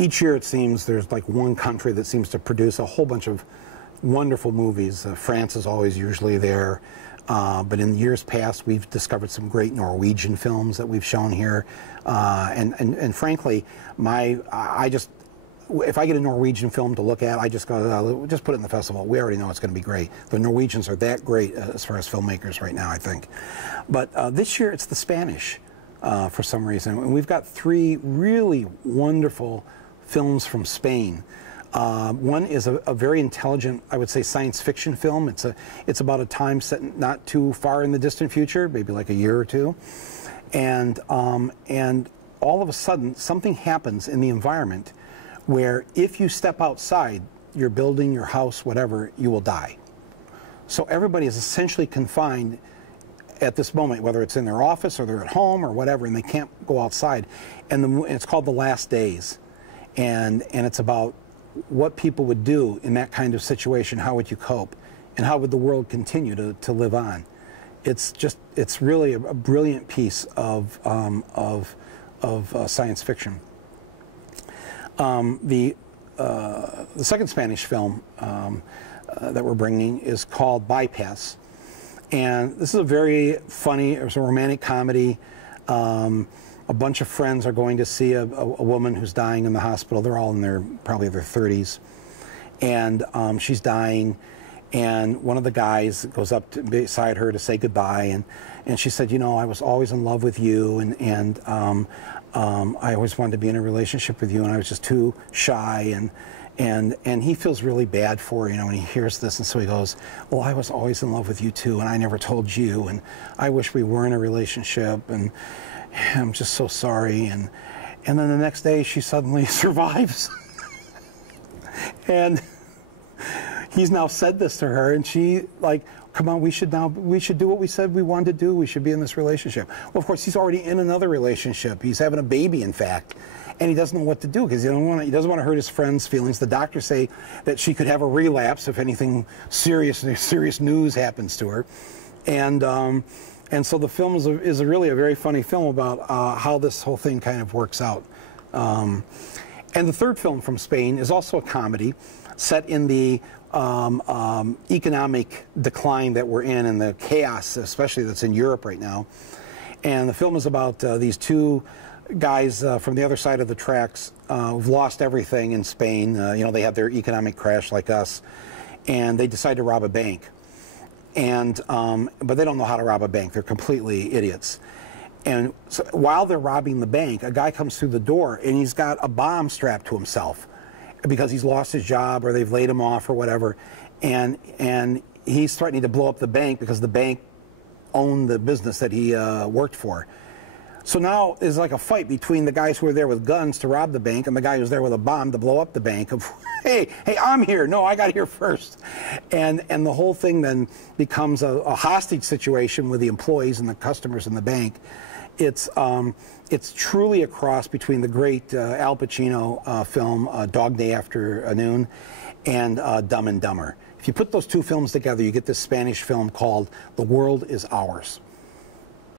each year it seems there's like one country that seems to produce a whole bunch of wonderful movies. France is always usually there. But in years past, we've discovered some great Norwegian films that we've shown here. And frankly, if I get a Norwegian film to look at, I just go, just put it in the festival. We already know it's going to be great. The Norwegians are that great as far as filmmakers right now, I think. But this year, it's the Spanish for some reason. And we've got 3 really wonderful films from Spain. One is a very intelligent, I would say, science fiction film. It's about a time set not too far in the distant future, maybe like a year or two, and all of a sudden something happens in the environment where if you step outside your building, your house, whatever, you will die. So everybody is essentially confined at this moment, whether it's in their office or they're at home or whatever, and they can't go outside. And it's called The Last Days, and it's about what people would do in that kind of situation. How would you cope, and how would the world continue to live on? It's really a brilliant piece of science fiction. The second Spanish film that we're bringing is called Bypass, and this is a very funny, it's a romantic comedy. A bunch of friends are going to see a woman who's dying in the hospital. They're all in probably their 30s. And she's dying. And one of the guys goes up beside her to say goodbye. And she said, you know, I was always in love with you. And I always wanted to be in a relationship with you. And I was just too shy. And he feels really bad for her, you know, when he hears this. And so he goes, well, I was always in love with you too. And I never told you. And I wish we were in a relationship. And I'm just so sorry. And then the next day she suddenly survives. And he's now said this to her, and she like, come on, we should do what we said we wanted to do. We should be in this relationship. Well, of course, he's already in another relationship. He's having a baby, in fact, and he doesn't know what to do because he doesn't want to hurt his friend's feelings. The doctors say that she could have a relapse if anything serious news happens to her. And so the film is really a very funny film about how this whole thing kind of works out. And the third film from Spain is also a comedy set in the economic decline that we're in and the chaos, especially that's in Europe right now. And the film is about these 2 guys from the other side of the tracks who've lost everything in Spain. You know, they had their economic crash like us, and they decide to rob a bank. But they don't know how to rob a bank. They're completely idiots. And so while they're robbing the bank, a guy comes through the door and he's got a bomb strapped to himself because he's lost his job or they've laid him off or whatever. And he's threatening to blow up the bank because the bank owned the business that he worked for. So now there's like a fight between the guys who are there with guns to rob the bank and the guy who's there with a bomb to blow up the bank. Of, hey, I'm here. No, I got here first. And the whole thing then becomes a hostage situation with the employees and the customers in the bank. It's truly a cross between the great Al Pacino film Dog Day Afternoon and Dumb and Dumber. If you put those 2 films together, you get this Spanish film called The World Is Ours.